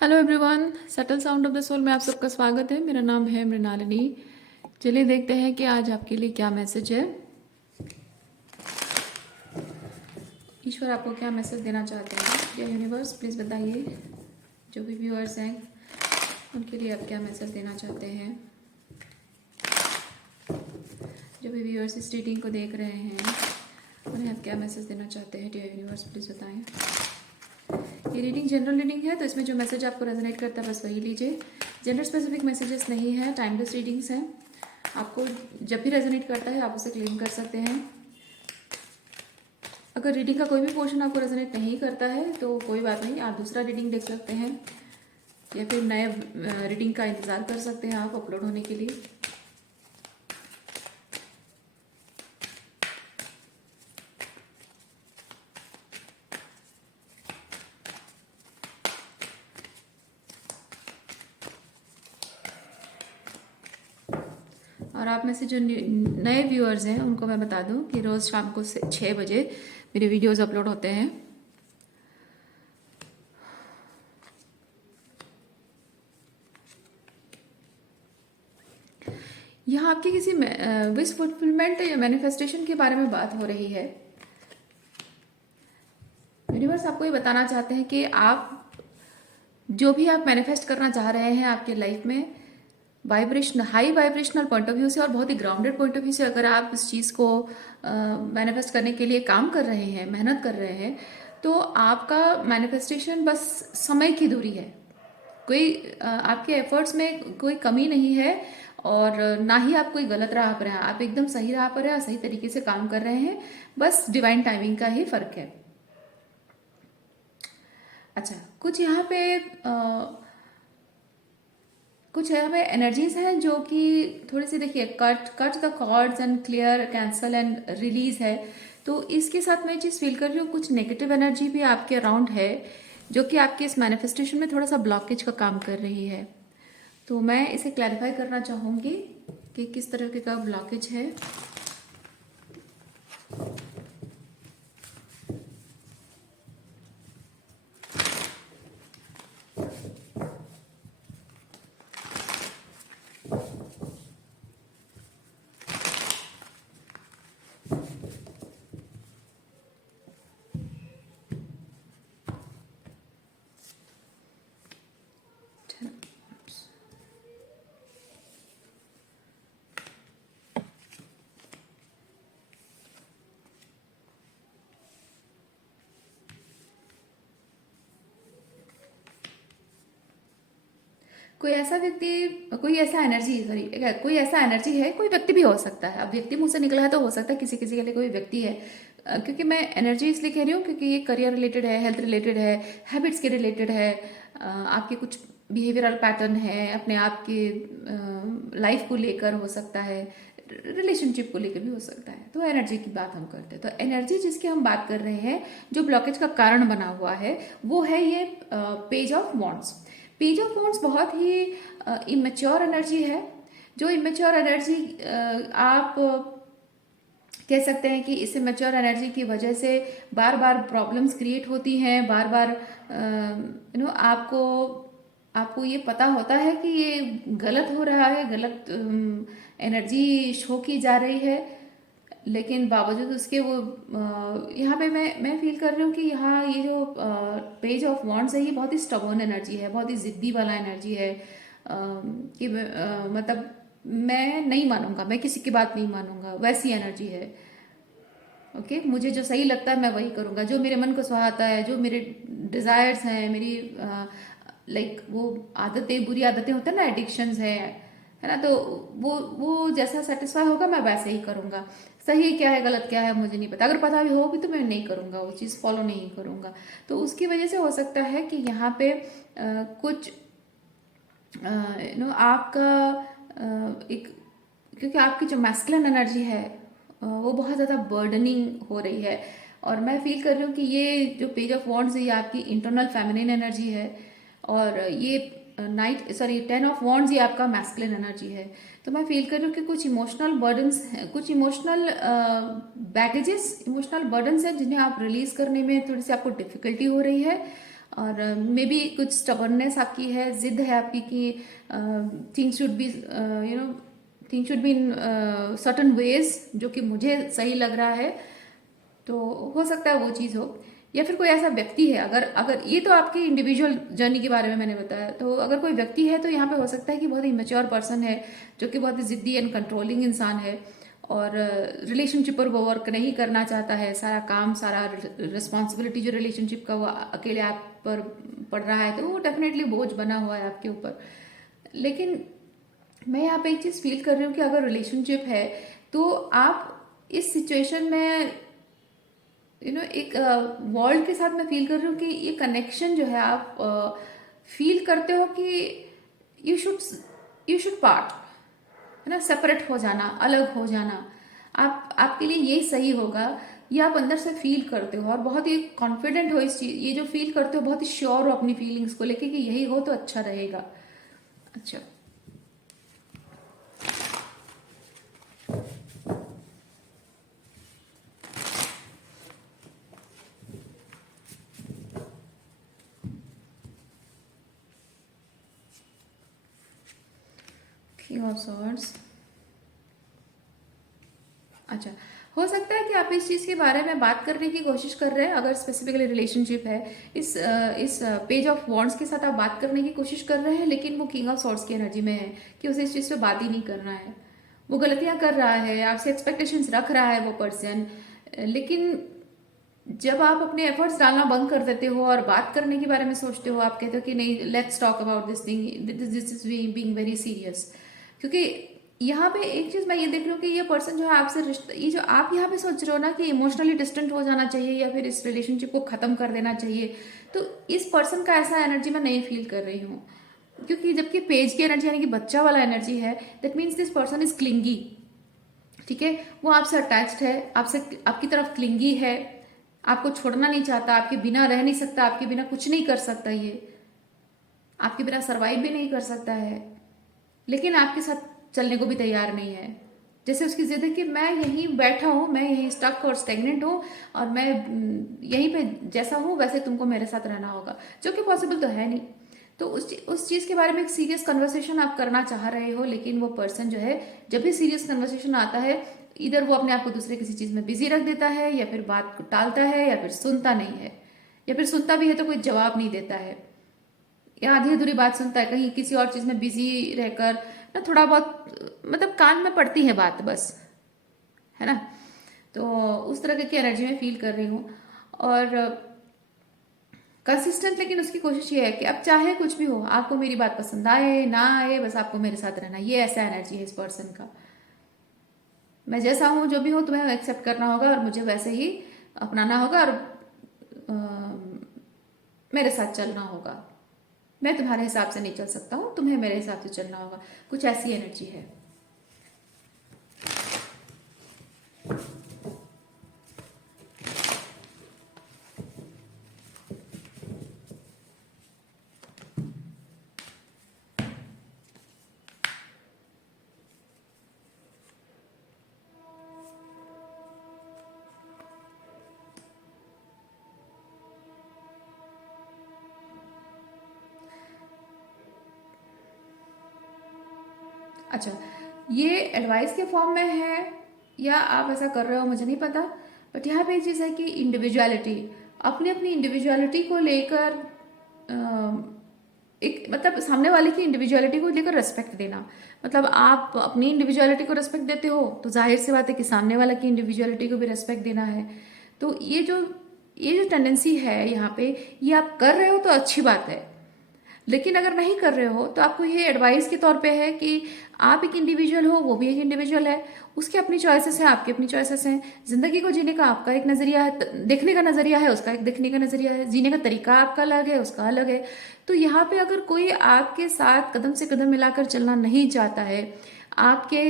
Hello everyone, subtle sound of the soul में आप सबका स्वागत है। मेरा नाम है मृणालिनी। चलिए देखते हैं कि आज आपके लिए क्या मैसेज है। ईश्वर आपको क्या मैसेज देना चाहते हैं या यूनिवर्स, प्लीज़ बताइए। जो भी व्यूअर्स हैं उनके लिए आप क्या मैसेज देना चाहते हैं। जो भी व्यूअर्स इस रीडिंग को देख रहे हैं उन्हें आप क्या मैसेज देना चाहते हैं डियर यूनिवर्स, प्लीज़ बताएं। ये रीडिंग जनरल रीडिंग है, तो इसमें जो मैसेज आपको रेजोनेट करता है बस वही लीजिए। जेंडर स्पेसिफिक मैसेजेस नहीं है, टाइमलेस रीडिंग्स हैं। आपको जब भी रेजोनेट करता है आप उसे क्लेम कर सकते हैं। अगर रीडिंग का कोई भी पोर्शन आपको रेजोनेट नहीं करता है तो कोई बात नहीं, आप दूसरा रीडिंग देख सकते हैं या फिर नए रीडिंग का इंतज़ार कर सकते हैं आप अपलोड होने के लिए। और आप में से जो नए व्यूअर्स हैं उनको मैं बता दूं कि रोज़ शाम को 6 बजे मेरे वीडियोस अपलोड होते हैं। यहाँ आपकी किसी विश फुलफिलमेंट या मैनिफेस्टेशन के बारे में बात हो रही है। यूनिवर्स आपको ये बताना चाहते हैं कि आप जो भी आप मैनिफेस्ट करना चाह रहे हैं आपके लाइफ में, vibration high vibrational point of view से और बहुत ही ग्राउंडेड पॉइंट ऑफ व्यू से अगर आप इस चीज़ को मैनिफेस्ट करने के लिए काम कर रहे हैं, मेहनत कर रहे हैं, तो आपका मैनिफेस्टेशन बस समय की दूरी है। कोई आपके एफर्ट्स में कोई कमी नहीं है और ना ही आप कोई गलत राह पर हैं। आप एकदम सही राह पर हैं और सही तरीके से काम कर रहे हैं। बस डिवाइन टाइमिंग का ही फर्क है। अच्छा, कुछ यहाँ पे एनर्जीज हैं जो कि थोड़ी सी देखिए, cut the cords and clear, cancel and release है। तो इसके साथ मैं चीज़ फील कर रही हूँ, कुछ नेगेटिव एनर्जी भी आपके अराउंड है जो कि आपके इस मैनिफेस्टेशन में थोड़ा सा ब्लॉकेज का काम कर रही है। तो मैं इसे क्लैरिफाई करना चाहूँगी कि किस तरह का ब्लॉकेज है। कोई ऐसा व्यक्ति, कोई ऐसा एनर्जी, सॉरी, कोई ऐसा एनर्जी है, कोई व्यक्ति भी हो सकता है। अब व्यक्ति मुंह से निकला है तो हो सकता है किसी किसी के लिए कोई व्यक्ति है। क्योंकि मैं एनर्जी इसलिए कह रही हूँ क्योंकि ये करियर रिलेटेड है, हेल्थ रिलेटेड है, हैबिट्स के रिलेटेड है, आपके कुछ बिहेवियरल पैटर्न है, अपने आप के लाइफ को लेकर हो सकता है, रिलेशनशिप को लेकर भी हो सकता है। तो एनर्जी की बात हम करते हैं, तो एनर्जी जिसकी हम बात कर रहे हैं जो ब्लॉकेज का कारण बना हुआ है वो है ये page of wands. Page of wands बहुत ही इमेच्योर एनर्जी है। जो इमेच्योर एनर्जी आप कह सकते हैं कि इस इमेच्योर एनर्जी की वजह से बार बार प्रॉब्लम्स क्रिएट होती हैं, बार बार आपको ये पता होता है कि ये गलत हो रहा है, गलत एनर्जी शो की जा रही है, लेकिन बावजूद उसके वो यहाँ पे मैं फील कर रही हूँ कि यहाँ ये जो पेज ऑफ वॉन्ड्स है ये बहुत ही स्टबर्न एनर्जी है, बहुत ही जिद्दी वाला एनर्जी है। कि मतलब मैं नहीं मानूंगा, मैं किसी की बात नहीं मानूंगा, वैसी एनर्जी है। ओके, मुझे जो सही लगता है मैं वही करूंगा, जो मेरे मन को सुहाता है, जो मेरे डिजायर्स हैं, मेरी लाइक वो आदतें, बुरी आदतें होती है ना, एडिक्शंस है ना, तो वो जैसा सेटिस्फाई होगा मैं वैसे ही करूंगा। सही क्या है गलत क्या है मुझे नहीं पता, अगर पता भी हो भी तो मैं नहीं करूंगा, वो चीज़ फॉलो नहीं करूंगा। तो उसकी वजह से हो सकता है कि यहाँ पे कुछ आपका एक, क्योंकि आपकी जो मैस्कुलिन एनर्जी है वो बहुत ज़्यादा बर्डनिंग हो रही है। और मैं फील कर रही हूँ कि ये जो पेज ऑफ वॉन्ड्स है ये आपकी इंटरनल फेमिनिन एनर्जी है, और ये नाइट सॉरी 10 ऑफ वॉन्ड्स ये आपका मैस्कुलिन एनर्जी है। तो मैं फील कर रही हूँ कि कुछ इमोशनल बर्डन्स, कुछ इमोशनल बैगेजेस, इमोशनल बर्डन्स हैं जिन्हें आप रिलीज करने में थोड़ी सी आपको डिफिकल्टी हो रही है। और मे बी कुछ स्टबर्ननेस आपकी है, जिद है आपकी कि things should be things should be in certain ways, जो कि मुझे सही लग रहा है। तो हो सकता है वो चीज़ हो, या फिर कोई ऐसा व्यक्ति है, अगर अगर ये तो आपकी इंडिविजुअल जर्नी के बारे में मैंने बताया, तो अगर कोई व्यक्ति है तो यहाँ पे हो सकता है कि बहुत ही मैच्योर पर्सन है, जो कि बहुत ही जिद्दी एंड कंट्रोलिंग इंसान है, और रिलेशनशिप पर वो वर्क नहीं करना चाहता है। सारा काम, सारा रिस्पॉन्सिबिलिटी जो रिलेशनशिप का वो अकेले आप पर पड़ रहा है, तो वो डेफिनेटली बोझ बना हुआ है आपके ऊपर। लेकिन मैं यहाँ पे एक चीज़ फील कर रही हूँ कि अगर रिलेशनशिप है तो आप इस सिचुएशन में एक वर्ल्ड के साथ मैं फील कर रही हूँ कि ये कनेक्शन जो है आप फील करते हो कि you should you should part, है ना, सेपरेट हो जाना, अलग हो जाना आप आपके लिए यही सही होगा। ये आप अंदर से फील करते हो और बहुत ही कॉन्फिडेंट हो इस चीज, ये जो फील करते हो बहुत ही श्योर हो अपनी फीलिंग्स को लेके कि यही हो तो अच्छा रहेगा। अच्छा, किंग ऑफ सॉर्ड्स। अच्छा, हो सकता है कि आप इस चीज़ के बारे में बात करने की कोशिश कर रहे हैं, अगर स्पेसिफिकली रिलेशनशिप है, इस पेज ऑफ वॉन्ड्स के साथ आप बात करने की कोशिश कर रहे हैं, लेकिन वो किंग ऑफ सॉर्ड्स की एनर्जी में है कि उसे इस चीज़ पे बात ही नहीं करना है। वो गलतियां कर रहा है, आपसे एक्सपेक्टेशंस रख रहा है वो पर्सन, लेकिन जब आप अपने एफर्ट्स डालना बंद कर देते हो और बात करने के बारे में सोचते हो, आप कहते हो कि नहीं, let's talk about this thing, this is being very serious. क्योंकि यहाँ पे एक चीज मैं ये देख रही हूँ कि ये पर्सन जो है आपसे रिश्ता, ये जो आप यहाँ पे सोच रहे हो ना कि इमोशनली डिस्टेंट हो जाना चाहिए या फिर इस रिलेशनशिप को खत्म कर देना चाहिए, तो इस पर्सन का ऐसा एनर्जी मैं नहीं फील कर रही हूँ। क्योंकि जबकि पेज की एनर्जी यानी कि बच्चा वाला एनर्जी है, that means this person is clingy. ठीक है, वो आपसे अटैच्ड है, आपसे, आपकी तरफ क्लिंगी है, आपको छोड़ना नहीं चाहता, आपके बिना रह नहीं सकता, आपके बिना कुछ नहीं कर सकता, ये आपके बिना सरवाइव भी नहीं कर सकता है, लेकिन आपके साथ चलने को भी तैयार नहीं है। जैसे उसकी जिद है कि मैं यहीं बैठा हूँ, मैं यहीं स्टक और स्टेगनेंट हूँ, और मैं यहीं पे जैसा हूँ वैसे तुमको मेरे साथ रहना होगा, जो कि पॉसिबल तो है नहीं। तो उस चीज़ के बारे में एक सीरियस कन्वर्सेशन आप करना चाह रहे हो, लेकिन वो पर्सन जो है, जब भी सीरियस कन्वर्सेशन आता है, इधर वो अपने आप को दूसरे किसी चीज़ में बिजी रख देता है, या फिर बात को टालता है, या फिर सुनता नहीं है, या फिर सुनता भी है तो कोई जवाब नहीं देता है, या आधी अधूरी बात सुनता है, कहीं किसी और चीज़ में बिजी रहकर ना, थोड़ा बहुत मतलब कान में पड़ती है बात बस, है ना। तो उस तरह की एनर्जी में फील कर रही हूँ, और कंसिस्टेंट, लेकिन उसकी कोशिश ये है कि अब चाहे कुछ भी हो, आपको मेरी बात पसंद आए ना आए, बस आपको मेरे साथ रहना, ये ऐसा एनर्जी है इस पर्सन का। मैं जैसा हूँ, जो भी हूँ, तुम्हें एक्सेप्ट करना होगा और मुझे वैसे ही अपनाना होगा, और मेरे साथ चलना होगा। मैं तुम्हारे हिसाब से नहीं चल सकता हूँ, तुम्हें मेरे हिसाब से चलना होगा, कुछ ऐसी एनर्जी है। अच्छा, ये एडवाइस के फॉर्म में है या आप ऐसा कर रहे हो मुझे नहीं पता, बट यहाँ पे एक चीज़ है कि इंडिविजुअलिटी, अपनी अपनी इंडिविजुअलिटी को लेकर एक मतलब सामने वाले की इंडिविजुअलिटी को लेकर रेस्पेक्ट देना। मतलब आप अपनी इंडिविजुअलिटी को रेस्पेक्ट देते हो, तो जाहिर सी बात है कि सामने वाला की इंडिविजुअलिटी को भी रेस्पेक्ट देना है। तो ये जो टेंडेंसी है यहाँ पे, ये आप कर रहे हो तो अच्छी बात है, लेकिन अगर नहीं कर रहे हो तो आपको ये एडवाइस के तौर पे है कि आप एक इंडिविजुअल हो, वो भी एक इंडिविजुअल है, उसकी अपनी चॉइसेस हैं, आपकी अपनी चॉइसेस हैं, जिंदगी को जीने का आपका एक नज़रिया है, देखने का नज़रिया है, उसका एक देखने का नज़रिया है, जीने का तरीका आपका अलग है, उसका अलग है। तो यहाँ पे अगर कोई आपके साथ कदम से कदम मिलाकर चलना नहीं चाहता है, आपके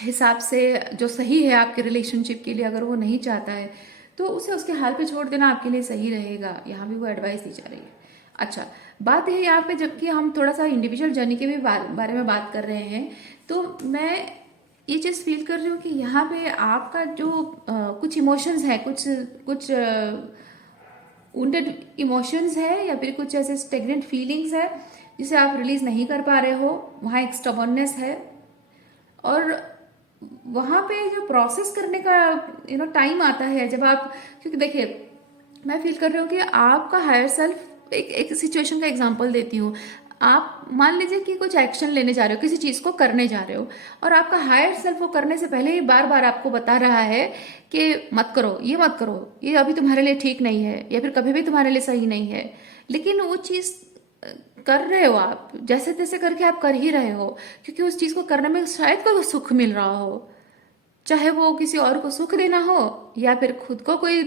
हिसाब से जो सही है आपके रिलेशनशिप के लिए, अगर वो नहीं चाहता है, तो उसे उसके हाल पे छोड़ देना आपके लिए सही रहेगा। यहाँ भी वो एडवाइस दी जा रही है। अच्छा, बात है यहाँ पे, जबकि हम थोड़ा सा इंडिविजुअल जर्नी के भी बारे में बात कर रहे हैं, तो मैं ये चीज़ फील कर रही हूँ कि यहाँ पे आपका जो कुछ इमोशंस है, कुछ कुछ wounded इमोशंस है या फिर कुछ ऐसे स्टेगनेंट फीलिंग्स है जिसे आप रिलीज नहीं कर पा रहे हो, वहाँ एक स्टबर्ननेस है। और वहाँ पे जो प्रोसेस करने का टाइम आता है जब आप, क्योंकि देखिए मैं फील कर रही हूँ कि आपका हायर सेल्फ, एक सिचुएशन का एग्जांपल देती हूँ। आप मान लीजिए कि कुछ एक्शन लेने जा रहे हो, किसी चीज़ को करने जा रहे हो, और आपका हायर सेल्फ वो करने से पहले ही बार बार आपको बता रहा है कि मत करो, ये मत करो, ये अभी तुम्हारे लिए ठीक नहीं है, या फिर कभी भी तुम्हारे लिए सही नहीं है। लेकिन वो चीज़ कर रहे हो आप, जैसे तैसे करके आप कर ही रहे हो, क्योंकि उस चीज़ को करने में शायद कोई सुख मिल रहा हो, चाहे वो किसी और को सुख देना हो या फिर खुद को कोई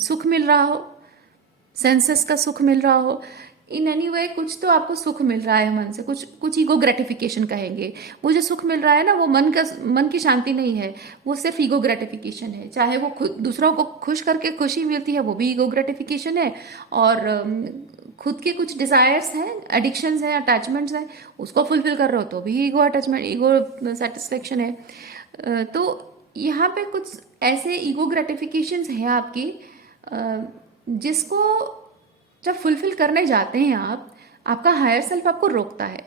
सुख मिल रहा हो, सेंसेस का सुख मिल रहा हो। इन एनी वे कुछ तो आपको सुख मिल रहा है मन से, कुछ कुछ ईगो ग्रेटिफिकेशन कहेंगे। वो जो सुख मिल रहा है ना, वो मन की शांति नहीं है, वो सिर्फ ईगो ग्रेटिफिकेशन है। चाहे वो खुद दूसरों को खुश करके खुशी मिलती है, वो भी ईगो ग्रेटिफिकेशन है। और खुद के कुछ डिजायर्स हैं, एडिक्शंस हैं, अटैचमेंट्स हैं, उसको फुलफिल कर रहे हो तो भी ईगो अटैचमेंट, ईगो सेटिस्फेक्शन है। तो यहाँ पे कुछ ऐसे ईगो ग्रेटिफिकेशंस हैं आपकी, जिसको जब फुलफिल करने जाते हैं आप, आपका हायर सेल्फ आपको रोकता है।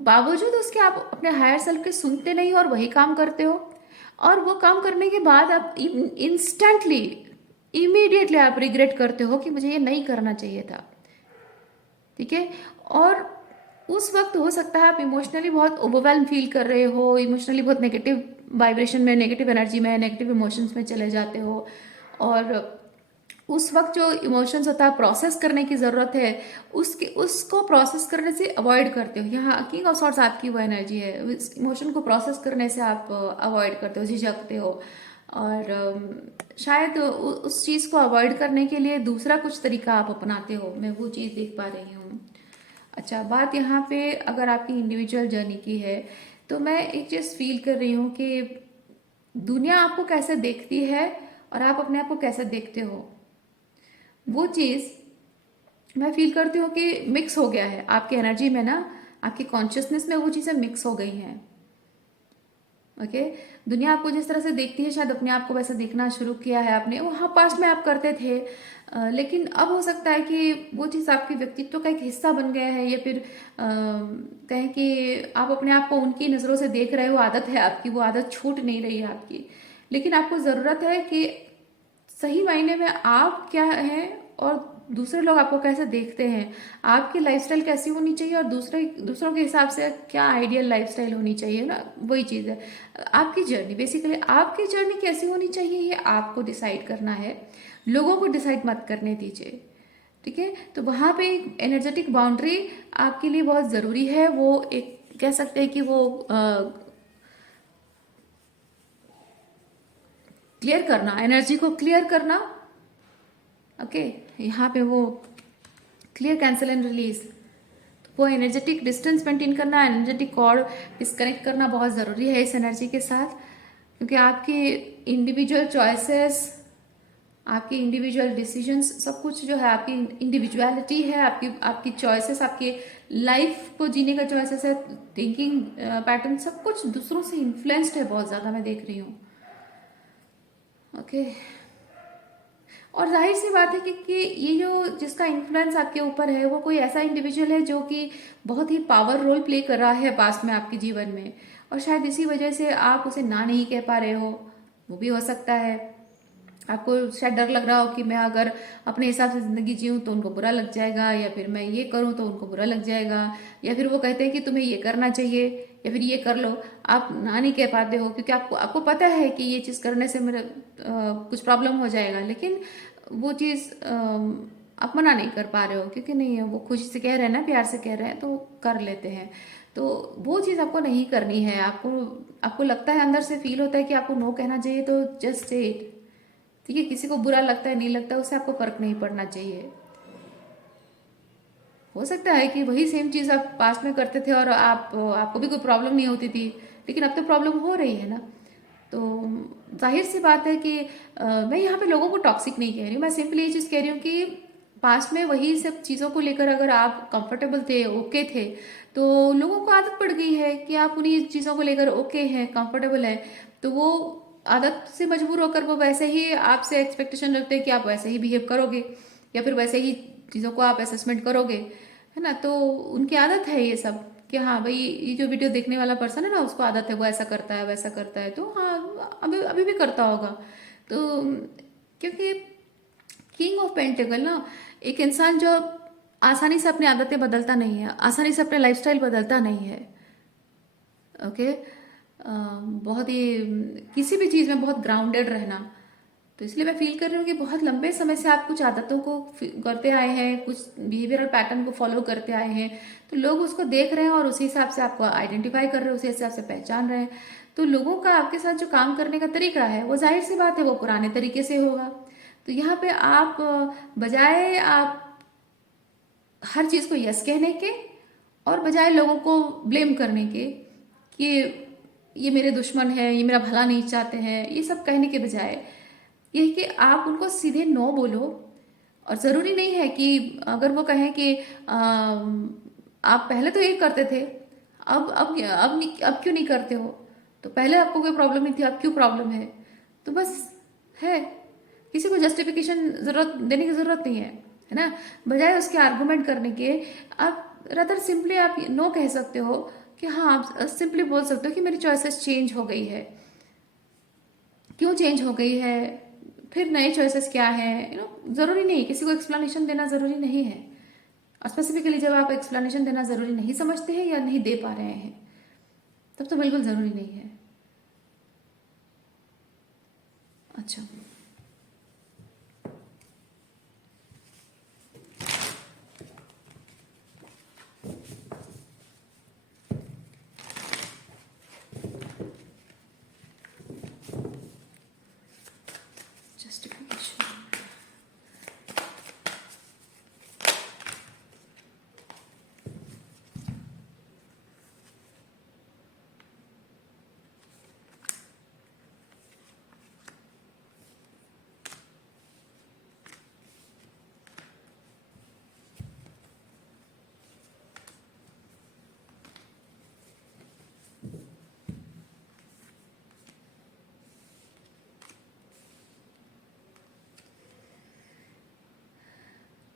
बावजूद उसके आप अपने हायर सेल्फ के सुनते नहीं और वही काम करते हो। और वो काम करने के बाद आप इंस्टेंटली, इमीडिएटली आप रिग्रेट करते हो कि मुझे ये नहीं करना चाहिए था। ठीक है। और उस वक्त हो सकता है आप इमोशनली बहुत ओवरवेल्म फील कर रहे हो, इमोशनली बहुत नेगेटिव वाइब्रेशन में, नेगेटिव एनर्जी में, नेगेटिव इमोशंस में चले जाते हो। और उस वक्त जो इमोशंस होता है प्रोसेस करने की ज़रूरत है, उसको प्रोसेस करने से अवॉइड करते हो। यहाँ किंग ऑफ सॉर्ट्स आपकी वो एनर्जी है, उस इमोशन को प्रोसेस करने से आप अवॉइड करते हो, झिझकते हो। और शायद उस चीज़ को अवॉइड करने के लिए दूसरा कुछ तरीका आप अपनाते हो, मैं वो चीज़ देख पा रही हूँ। अच्छा, बात यहाँ पे अगर आपकी इंडिविजुअल जर्नी की है, तो मैं एक चीज़ फील कर रही हूँ कि दुनिया आपको कैसे देखती है और आप अपने आप को कैसे देखते हो, वो चीज़ मैं फील करती हूँ कि मिक्स हो गया है आपकी एनर्जी में ना, आपकी कॉन्शियसनेस में वो चीज़ें मिक्स हो गई हैं। ओके। दुनिया आपको जिस तरह से देखती है, शायद अपने आप को वैसे देखना शुरू किया है आपने, वो हाँ पास्ट में आप करते थे, लेकिन अब हो सकता है कि वो चीज़ आपके व्यक्तित्व का एक हिस्सा बन गया है, या फिर कहें कि आप अपने आप को उनकी नज़रों से देख रहे हो, आदत है आपकी, वो आदत छूट नहीं रही है आपकी। लेकिन आपको ज़रूरत है कि सही मायने में आप क्या हैं और दूसरे लोग आपको कैसे देखते हैं, आपकी लाइफस्टाइल कैसी होनी चाहिए और दूसरों के हिसाब से क्या आइडियल लाइफस्टाइल होनी चाहिए ना, वही चीज़ है। आपकी जर्नी, बेसिकली आपकी जर्नी कैसी होनी चाहिए ये आपको डिसाइड करना है, लोगों को डिसाइड मत करने दीजिए। ठीक है। तो वहाँ पे एनर्जेटिक बाउंड्री आपके लिए बहुत ज़रूरी है। वो एक कह सकते हैं कि वो क्लियर करना, एनर्जी को क्लियर करना। ओके। यहाँ पे वो क्लियर, कैंसिल एंड रिलीज, वो एनर्जेटिक डिस्टेंस मेंटेन करना, एनर्जेटिक कॉर्ड डिस्कनेक्ट करना बहुत ज़रूरी है इस एनर्जी के साथ। क्योंकि आपकी इंडिविजुअल चॉइसेस, आपकी इंडिविजुअल डिसीजंस, सब कुछ जो है आपकी इंडिविजुअलिटी है, आपकी आपकी चॉइसेस, आपकी लाइफ को जीने का चॉइसेस है, थिंकिंग पैटर्न, सब कुछ दूसरों से इन्फ्लुएंस्ड है बहुत ज़्यादा, मैं देख रही हूँ। ओके। और जाहिर सी बात है कि ये जो जिसका इन्फ्लुएंस आपके ऊपर है, वो कोई ऐसा इंडिविजुअल है जो कि बहुत ही पावर रोल प्ले कर रहा है पास्ट में आपके जीवन में, और शायद इसी वजह से आप उसे ना नहीं कह पा रहे हो। वो भी हो सकता है आपको शायद डर लग रहा हो कि मैं अगर अपने हिसाब से ज़िंदगी जीऊँ तो उनको बुरा लग जाएगा, या फिर मैं ये करूँ तो उनको बुरा लग जाएगा, या फिर वो कहते हैं कि तुम्हें ये करना चाहिए या फिर ये कर लो, आप ना नहीं कह पाते हो क्योंकि आपको आपको पता है कि ये चीज़ करने से मेरे कुछ प्रॉब्लम हो जाएगा। लेकिन वो चीज़ आप मना नहीं कर पा रहे हो क्योंकि नहीं है, वो खुशी से कह रहे हैं ना, प्यार से कह रहे हैं तो कर लेते हैं। तो वो चीज़ आपको नहीं करनी है। आपको आपको लगता है, अंदर से फील होता है कि आपको नो कहना चाहिए, तो जस्ट से इट। ठीक है। किसी को बुरा लगता है नहीं लगता, उससे आपको फर्क नहीं पड़ना चाहिए। हो सकता है कि वही सेम चीज़ आप पास्ट में करते थे और आपको भी कोई प्रॉब्लम नहीं होती थी, लेकिन अब तो प्रॉब्लम हो रही है ना। तो जाहिर सी बात है कि मैं यहाँ पे लोगों को टॉक्सिक नहीं कह रही हूँ, मैं सिंपली ये चीज़ कह रही हूँ कि पास्ट में वही सब चीज़ों को लेकर अगर आप कंफर्टेबल थे, ओके थे, तो लोगों को आदत पड़ गई है कि आप उन्हीं चीज़ों को लेकर ओके हैं, कंफर्टेबल है, तो वो आदत से मजबूर होकर वो वैसे ही आपसे एक्सपेक्टेशन रखते हैं कि आप वैसे ही बिहेव करोगे। या फिर वैसे ही चीज़ों को आप असेसमेंट करोगे, है ना। तो उनकी आदत है ये सब कि हाँ भाई, ये जो वीडियो देखने वाला पर्सन है ना, उसको आदत है, वो ऐसा करता है वैसा करता है, तो हाँ अभी अभी भी करता होगा। तो क्योंकि किंग ऑफ पेंटिकल ना, एक इंसान जो आसानी से अपनी आदतें बदलता नहीं है, आसानी से अपने लाइफस्टाइल बदलता नहीं है। ओके। बहुत ही किसी भी चीज़ में बहुत ग्राउंडेड रहना। तो इसलिए मैं फील कर रही हूँ कि बहुत लंबे समय से आप कुछ आदतों को करते आए हैं, कुछ बिहेवियरल पैटर्न को फॉलो करते आए हैं, तो लोग उसको देख रहे हैं और उसी हिसाब से आपको आइडेंटिफाई कर रहे हैं, उसी हिसाब से पहचान रहे हैं। तो लोगों का आपके साथ जो काम करने का तरीका है, वो जाहिर सी बात है वो पुराने तरीके से होगा। तो यहाँ पे आप बजाय आप हर चीज़ को यस कहने के, और बजाय लोगों को ब्लेम करने के कि ये मेरे दुश्मन है, ये मेरा भला नहीं चाहते हैं, ये सब कहने के बजाय ये है कि आप उनको सीधे नो बोलो। और ज़रूरी नहीं है कि अगर वो कहें कि आप पहले तो ये करते थे, अब क्यों नहीं करते हो, तो पहले आपको कोई प्रॉब्लम नहीं थी, अब क्यों प्रॉब्लम है। तो बस है, किसी को जस्टिफिकेशन ज़रूरत देने की ज़रूरत नहीं है ना। बजाय उसके आर्गूमेंट करने के, आप रदर सिंपली आप नो कह सकते हो कि हाँ, आप सिंपली बोल सकते हो कि मेरी चॉइसेस चेंज हो गई है, क्यों चेंज हो गई है, फिर नए चॉइसेस क्या है, ज़रूरी नहीं, किसी को एक्सप्लेनेशन देना ज़रूरी नहीं है। और स्पेसिफिकली जब आप एक्सप्लेनेशन देना ज़रूरी नहीं समझते हैं या नहीं दे पा रहे हैं, तब तो बिल्कुल ज़रूरी नहीं है। अच्छा, जस्टिफिकेशन।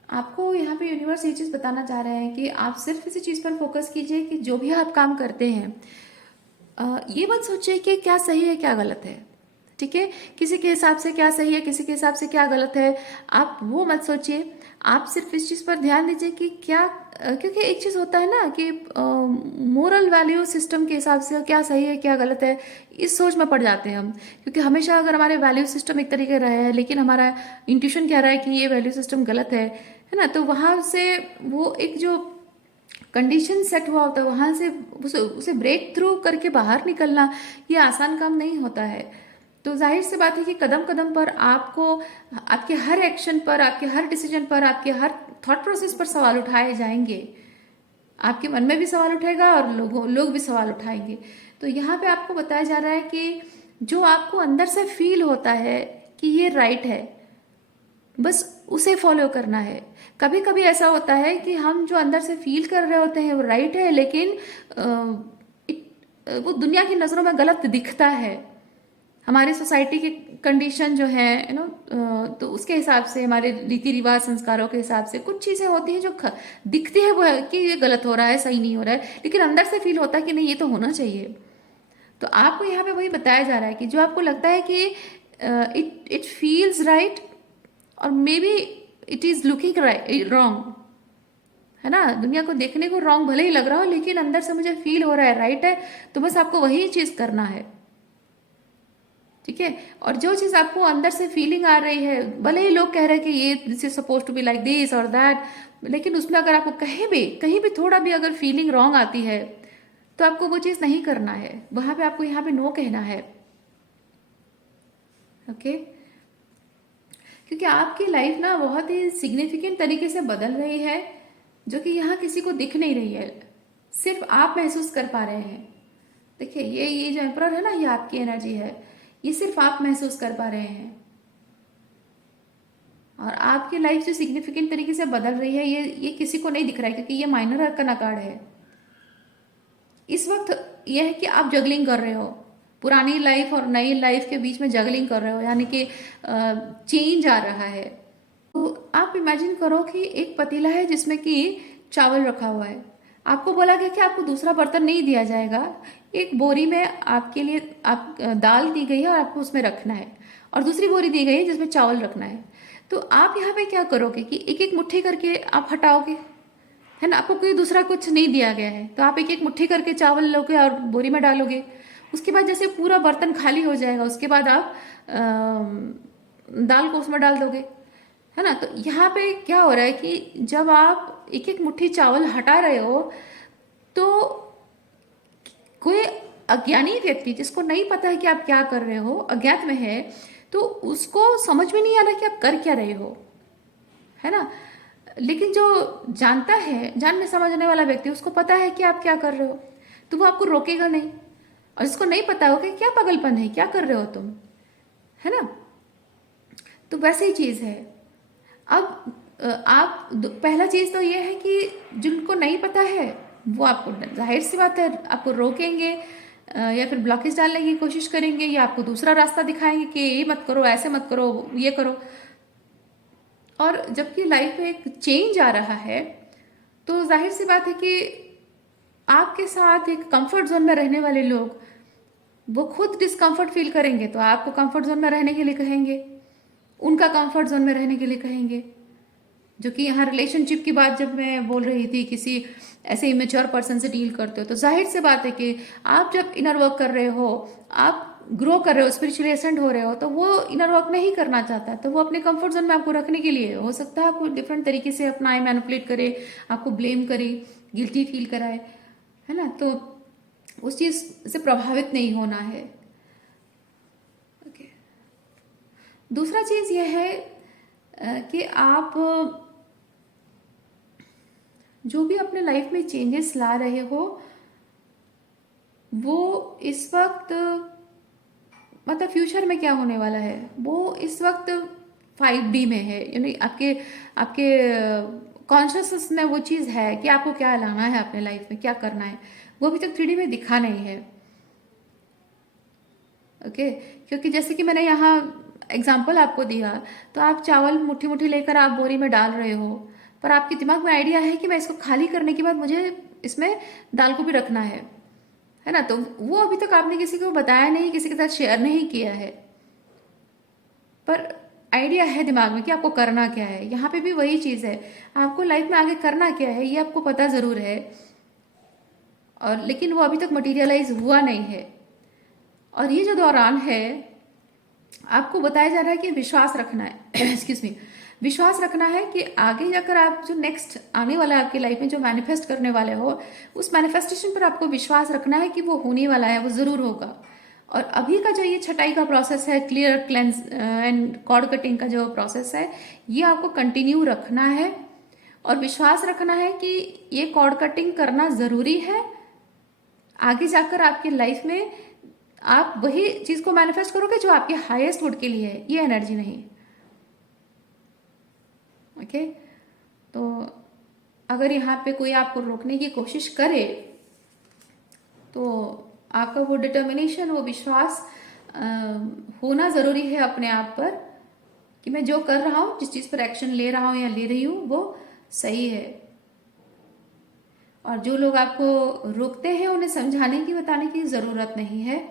आपको यहाँ पे यूनिवर्स ये चीज़ बताना चाह रहे हैं कि आप सिर्फ इसी चीज़ पर फोकस कीजिए कि जो भी आप काम करते हैं, ये मत सोचिए कि क्या सही है क्या गलत है। ठीक है, किसी के हिसाब से क्या सही है, किसी के हिसाब से क्या गलत है, आप वो मत सोचिए। आप सिर्फ इस चीज़ पर ध्यान दीजिए कि क्या क्योंकि एक चीज़ होता है ना कि मोरल वैल्यू सिस्टम के हिसाब से क्या सही है क्या गलत है, इस सोच में पड़ जाते हैं हम। क्योंकि हमेशा अगर हमारे वैल्यू सिस्टम एक तरीके रहा है, लेकिन हमारा इंट्यूशन कह रहा है कि ये वैल्यू सिस्टम गलत है ना, तो वहाँ से वो एक जो कंडीशन सेट हुआ होता है, वहाँ से उसे ब्रेक थ्रू करके बाहर निकलना ये आसान काम नहीं होता है। तो जाहिर सी बात है कि कदम कदम पर आपको आपके हर एक्शन पर, आपके हर डिसीजन पर, आपके हर थॉट प्रोसेस पर सवाल उठाए जाएंगे। आपके मन में भी सवाल उठेगा और लोग भी सवाल उठाएंगे। तो यहाँ पे आपको बताया जा रहा है कि जो आपको अंदर से फील होता है कि ये राइट है, बस उसे फॉलो करना है। कभी कभी ऐसा होता है कि हम जो अंदर से फील कर रहे होते हैं वो राइट है, लेकिन वो दुनिया की नज़रों में गलत दिखता है। हमारी सोसाइटी की कंडीशन जो है तो उसके हिसाब से, हमारे रीति रिवाज संस्कारों के हिसाब से कुछ चीज़ें होती हैं जो दिखती है वो है कि ये गलत हो रहा है, सही नहीं हो रहा है, लेकिन अंदर से फील होता है कि नहीं ये तो होना चाहिए। तो आपको यहाँ पे वही बताया जा रहा है कि जो आपको लगता है कि इट इट फील्स राइट और may be it is looking wrong, है ना, दुनिया को देखने को रॉन्ग भले ही लग रहा हो, लेकिन अंदर से मुझे फील हो रहा है राइट है, तो बस आपको वही चीज़ करना है। ठीक है, और जो चीज़ आपको अंदर से फीलिंग आ रही है, भले ही लोग कह रहे हैं कि ये this is suppose to be like this और दैट, लेकिन उसमें अगर आपको कहीं भी थोड़ा भी अगर फीलिंग रॉन्ग आती है, तो आपको वो चीज़ नहीं करना है, वहां पे आपको यहाँ पे नो कहना है। ओके, क्योंकि आपकी लाइफ ना बहुत ही सिग्निफिकेंट तरीके से बदल रही है, जो कि यहाँ किसी को दिख नहीं रही है, सिर्फ आप महसूस कर पा रहे हैं। देखिए, ये जो एम्परर है ना, ये आपकी एनर्जी है, ये सिर्फ आप महसूस कर पा रहे हैं। और आपकी लाइफ जो सिग्निफिकेंट तरीके से बदल रही है, ये किसी को नहीं दिख रहा है, क्योंकि ये माइनर आर्कन कार्ड है। इस वक्त यह है कि आप जगलिंग कर रहे हो, पुरानी लाइफ और नई लाइफ के बीच में जगलिंग कर रहे हो, यानी कि चेंज आ रहा है। तो आप इमेजिन करो कि एक पतीला है जिसमें कि चावल रखा हुआ है। आपको बोला गया कि आपको दूसरा बर्तन नहीं दिया जाएगा, एक बोरी में आपके लिए आप दाल दी गई है और आपको उसमें रखना है, और दूसरी बोरी दी गई है जिसमें चावल रखना है। तो आप यहाँ पे क्या करोगे कि एक एक मुट्ठी करके आप हटाओगे, है ना। आपको कोई दूसरा कुछ नहीं दिया गया है, तो आप एक एक मुट्ठी करके चावल लोगे और बोरी में डालोगे। उसके बाद जैसे पूरा बर्तन खाली हो जाएगा, उसके बाद आप दाल को उसमें डाल दोगे, है ना। तो यहाँ पे क्या हो रहा है कि जब आप एक एक मुट्ठी चावल हटा रहे हो, तो कोई अज्ञानी व्यक्ति जिसको नहीं पता है कि आप क्या कर रहे हो, अज्ञात में है, तो उसको समझ में नहीं आ रहा कि आप कर क्या रहे हो, है ना। लेकिन जो जानता है, जानने समझने वाला व्यक्ति, उसको पता है कि आप क्या कर रहे हो, तो वो आपको रोकेगा नहीं। और जिसको नहीं पता हो कि क्या पागलपन है, क्या कर रहे हो तुम, है ना। तो वैसे ही चीज़ है। अब आप पहला चीज़ तो ये है कि जिनको नहीं पता है वो आपको, जाहिर सी बात है, आपको रोकेंगे, या फिर ब्लॉकेज डालने की कोशिश करेंगे, या आपको दूसरा रास्ता दिखाएंगे कि ये मत करो, ऐसे मत करो, ये करो। और जबकि लाइफ में एक चेंज आ रहा है, तो जाहिर सी बात है कि आपके साथ एक कंफर्ट जोन में रहने वाले लोग, वो खुद डिस्कम्फर्ट फील करेंगे तो आपको कंफर्ट जोन में रहने के लिए कहेंगे, उनका कंफर्ट जोन में रहने के लिए कहेंगे। जो कि यहाँ रिलेशनशिप की बात जब मैं बोल रही थी, किसी ऐसे इमेच्योर पर्सन से डील करते हो, तो जाहिर सी बात है कि आप जब इनर वर्क कर रहे हो, आप ग्रो कर रहे हो, स्पिरिचुअली एसेंड हो रहे हो, तो वो इनर वर्क नहीं करना चाहता, तो वो अपने कंफर्ट जोन में आपको रखने के लिए, हो सकता है आपको डिफरेंट तरीके से अपना मैनिपुलेट करे, आपको ब्लेम करे, गिल्टी फील कराए, है ना। तो उस चीज़ से प्रभावित नहीं होना है। ओके। दूसरा चीज़ यह है कि आप जो भी अपने लाइफ में चेंजेस ला रहे हो, वो इस वक्त, मतलब फ्यूचर में क्या होने वाला है, वो इस वक्त 5D में है, यानी आपके आपके कॉन्शियसनेस में वो चीज़ है कि आपको क्या लाना है अपने लाइफ में, क्या करना है। वो अभी तक 3D में दिखा नहीं है। ओके। क्योंकि जैसे कि मैंने यहाँ एग्जाम्पल आपको दिया, तो आप चावल मुट्ठी मुट्ठी लेकर आप बोरी में डाल रहे हो, पर आपके दिमाग में आइडिया है कि मैं इसको खाली करने के बाद मुझे इसमें दाल को भी रखना है ना। तो वो अभी तक आपने किसी को बताया नहीं, किसी के साथ शेयर नहीं किया है, पर आइडिया है दिमाग में कि आपको करना क्या है। यहाँ पे भी वही चीज़ है, आपको लाइफ में आगे करना क्या है ये आपको पता ज़रूर है, और लेकिन वो अभी तक मटीरियलाइज हुआ नहीं है। और ये जो दौरान है, आपको बताया जा रहा है कि विश्वास रखना है एक्सक्यूज मी, विश्वास रखना है कि आगे जाकर आप जो नेक्स्ट आने वाला है आपकी लाइफ में, जो मैनिफेस्ट करने वाले हो, उस मैनिफेस्टेशन पर आपको विश्वास रखना है कि वो होने वाला है, वो ज़रूर होगा। और अभी का जो ये छटाई का प्रोसेस है, clear cleanse and chord cutting का जो प्रोसेस है, ये आपको कंटिन्यू रखना है और विश्वास रखना है कि ये कॉर्ड कटिंग करना ज़रूरी है। आगे जाकर आपकी लाइफ में आप वही चीज़ को मैनिफेस्ट करोगे जो आपके हाईएस्ट गुड के लिए है, ये एनर्जी नहीं। ओके। तो अगर यहाँ पे कोई आपको रोकने की कोशिश करे, तो आपका वो डिटर्मिनेशन, वो विश्वास होना ज़रूरी है अपने आप पर कि मैं जो कर रहा हूँ, जिस चीज़ पर एक्शन ले रहा हूँ या ले रही हूँ, वो सही है। और जो लोग आपको रोकते हैं, उन्हें समझाने की, बताने की ज़रूरत नहीं है।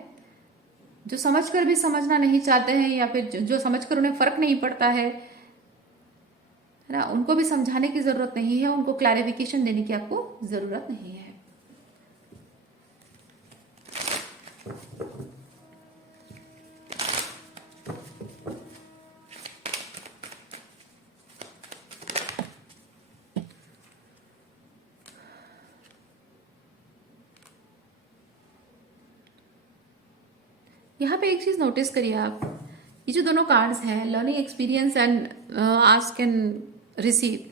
जो समझकर भी समझना नहीं चाहते हैं, या फिर जो समझकर उन्हें फ़र्क नहीं पड़ता है ना, उनको भी समझाने की ज़रूरत नहीं है, उनको क्लैरिफिकेशन देने की आपको ज़रूरत नहीं है। यहाँ पे एक चीज़ नोटिस करिए आप, ये जो दोनों कार्ड्स हैं, learning, experience and ask and receive,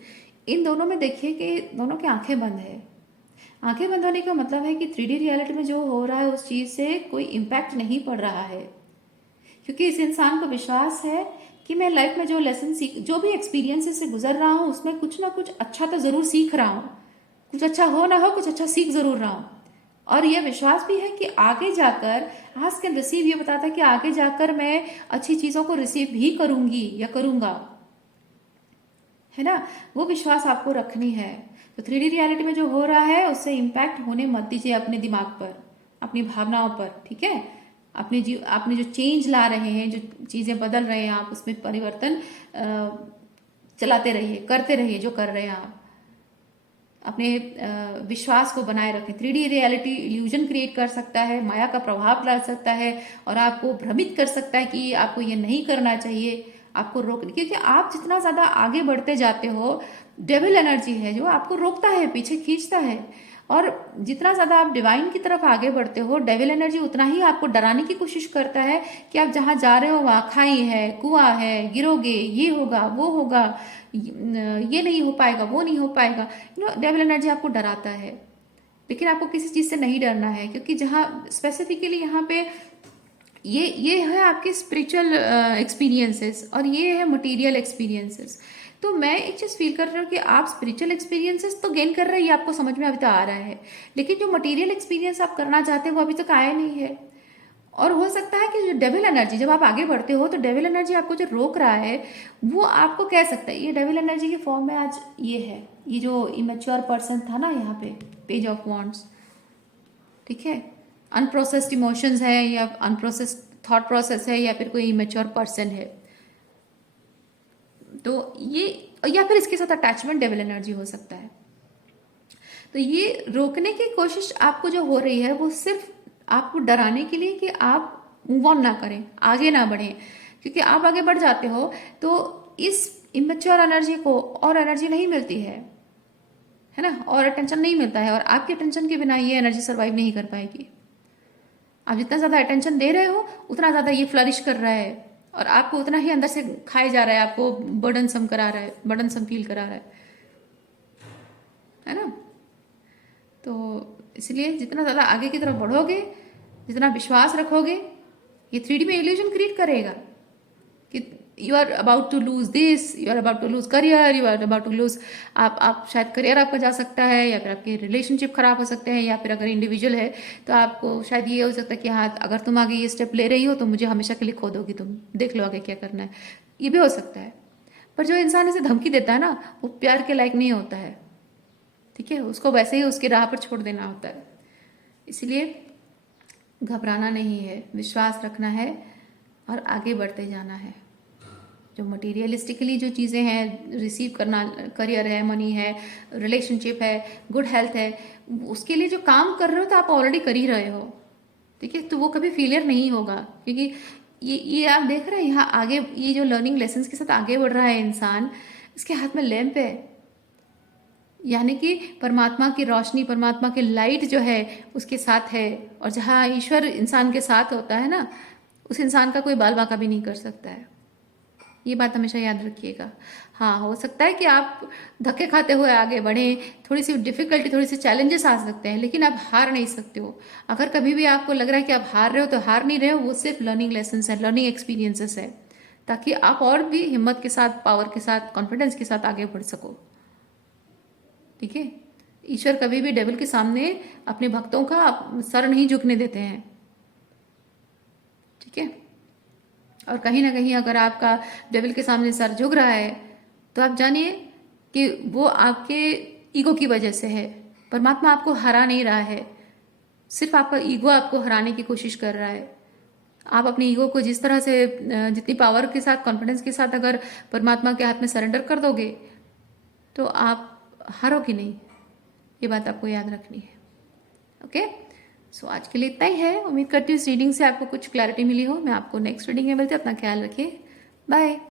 इन दोनों में देखिए कि दोनों की आंखें बंद है। आंखें बंद होने का मतलब है कि 3D रियलिटी में जो हो रहा है उस चीज़ से कोई इम्पैक्ट नहीं पड़ रहा है, क्योंकि इस इंसान को विश्वास है कि मैं लाइफ में जो लेसन सीख, जो भी एक्सपीरियंसेस से गुजर रहा हूँ, उसमें कुछ ना कुछ अच्छा तो ज़रूर सीख रहा हूँ, कुछ अच्छा हो ना हो, कुछ अच्छा सीख ज़रूर रहा हूँ। और यह विश्वास भी है कि आगे जाकर, आस्क एंड रिसीव ये बताता है कि आगे जाकर मैं अच्छी चीज़ों को रिसीव भी करूँगी या करूँगा। है ना, वो विश्वास आपको रखनी है। तो 3D रियलिटी में जो हो रहा है उससे इम्पैक्ट होने मत दीजिए अपने दिमाग पर, अपनी भावनाओं पर, ठीक है। आपने जो चेंज ला रहे हैं, जो चीज़ें बदल रहे हैं, आप उसमें परिवर्तन चलाते रहिए, करते रहिए जो कर रहे हैं आप। अपने विश्वास को बनाए रखें। 3D रियलिटी इल्यूजन क्रिएट कर सकता है, माया का प्रभाव डाल सकता है और आपको भ्रमित कर सकता है कि आपको ये नहीं करना चाहिए, आपको रोक, क्योंकि आप जितना ज़्यादा आगे बढ़ते जाते हो, डेविल एनर्जी है जो आपको रोकता है, पीछे खींचता है। और जितना ज़्यादा आप डिवाइन की तरफ आगे बढ़ते हो, डेविल एनर्जी उतना ही आपको डराने की कोशिश करता है कि आप जहाँ जा रहे हो वहाँ खाई है, कुआं है, गिरोगे, ये होगा, वो होगा, ये नहीं हो पाएगा, वो नहीं हो पाएगा। डेविल एनर्जी आपको डराता है, लेकिन आपको किसी चीज़ से नहीं डरना है, क्योंकि जहाँ स्पेसिफिकली यहाँ पे ये है आपके स्पिरिचुअल एक्सपीरियंसेस और ये है मटेरियल एक्सपीरियंसेस। तो मैं एक चीज़ फील कर रही हूँ कि आप स्पिरिचुअल एक्सपीरियंसेस तो गेन कर रहे हैं, ये आपको समझ में अभी तो आ रहा है, लेकिन जो मटेरियल एक्सपीरियंस आप करना चाहते हैं वो अभी तक आया नहीं है। और हो सकता है कि जो डेविल एनर्जी, जब आप आगे बढ़ते हो तो डेविल एनर्जी आपको जो रोक रहा है वो आपको कह सकता है, ये डेविल एनर्जी के फॉर्म में आज ये है, ये जो इमेच्योर पर्सन था ना यहाँ पे, पेज ऑफ वॉन्ड्स, ठीक है, अनप्रोसेस्ड इमोशंस है या अनप्रोसेस्ड थॉट प्रोसेस है या फिर कोई इमेच्योर पर्सन है, तो ये, या फिर इसके साथ अटैचमेंट डेविल एनर्जी हो सकता है। तो ये रोकने की कोशिश आपको जो हो रही है वो सिर्फ आपको डराने के लिए कि आप मूव ऑन ना करें, आगे ना बढ़ें, क्योंकि आप आगे बढ़ जाते हो तो इस इमेच्योर एनर्जी को और एनर्जी नहीं मिलती है ना, और अटेंशन नहीं मिलता है, और आपके अटेंशन के बिना ये एनर्जी सर्वाइव नहीं कर पाएगी। आप जितना ज़्यादा अटेंशन दे रहे हो उतना ज़्यादा ये फ्लरिश कर रहा है और आपको उतना ही अंदर से खाए जा रहा है, आपको बर्डनसम करा रहा है, बर्डनसम फील करा रहा है ना। तो इसलिए जितना ज़्यादा आगे की तरफ बढ़ोगे, जितना विश्वास रखोगे, ये 3D में इल्यूजन क्रिएट करेगा कि you are about to lose this, you are about to lose career, you are about to lose, आप शायद करियर आपका जा सकता है, या फिर आपके रिलेशनशिप खराब हो सकते हैं, या फिर अगर इंडिविजुअल है तो आपको शायद ये हो सकता है कि हाँ अगर तुम आगे ये स्टेप ले रही हो तो मुझे हमेशा के लिए खो दोगी, तुम देख लो आगे क्या करना है, ये भी हो सकता है। पर जो इंसान इसे धमकी देता है ना, वो प्यार के लायक नहीं होता है, ठीक है, उसको वैसे ही उसकी राह पर छोड़ देना होता है। इसलिए घबराना नहीं है, विश्वास रखना है और आगे बढ़ते जाना है। जो मटीरियलिस्टिकली जो चीज़ें हैं रिसीव करना, करियर है, मनी है, रिलेशनशिप है, गुड हेल्थ है, उसके लिए जो काम कर रहे हो तो आप ऑलरेडी कर ही रहे हो, ठीक है, तो वो कभी फेलियर नहीं होगा, क्योंकि ये आप देख रहे हैं यहाँ आगे, ये जो लर्निंग लेसन्स के साथ आगे बढ़ रहा है इंसान, इसके हाथ में लैंप है, यानी कि परमात्मा की रोशनी, परमात्मा की लाइट जो है उसके साथ है, और जहाँ ईश्वर इंसान के साथ होता है ना, उस इंसान का कोई बाल बांका भी नहीं कर सकता है। ये बात हमेशा याद रखिएगा। हाँ, हो सकता है कि आप धक्के खाते हुए आगे बढ़ें, थोड़ी सी डिफिकल्टी, थोड़ी सी चैलेंजेस आ सकते हैं, लेकिन आप हार नहीं सकते हो। अगर कभी भी आपको लग रहा है कि आप हार रहे हो तो हार नहीं रहे हो, वो सिर्फ लर्निंग लेसन्स है, लर्निंग एक्सपीरियंसेस है, ताकि आप और भी हिम्मत के साथ, पावर के साथ, कॉन्फिडेंस के साथ आगे बढ़ सको, ठीक है। ईश्वर कभी भी डेविल के सामने अपने भक्तों का सर नहीं झुकने देते हैं, ठीक है। और कहीं ना कहीं अगर आपका डेविल के सामने सर झुक रहा है तो आप जानिए कि वो आपके ईगो की वजह से है। परमात्मा आपको हरा नहीं रहा है, सिर्फ आपका ईगो आपको हराने की कोशिश कर रहा है। आप अपने ईगो को जिस तरह से, जितनी पावर के साथ, कॉन्फिडेंस के साथ अगर परमात्मा के हाथ में सरेंडर कर दोगे तो आप हारोगे नहीं, ये बात आपको याद रखनी है, ओके। सो आज के लिए इतना ही है। उम्मीद करती हूँ इस रीडिंग से आपको कुछ क्लैरिटी मिली हो। मैं आपको नेक्स्ट रीडिंग में मिलती हूँ। अपना ख्याल रखिए, बाय।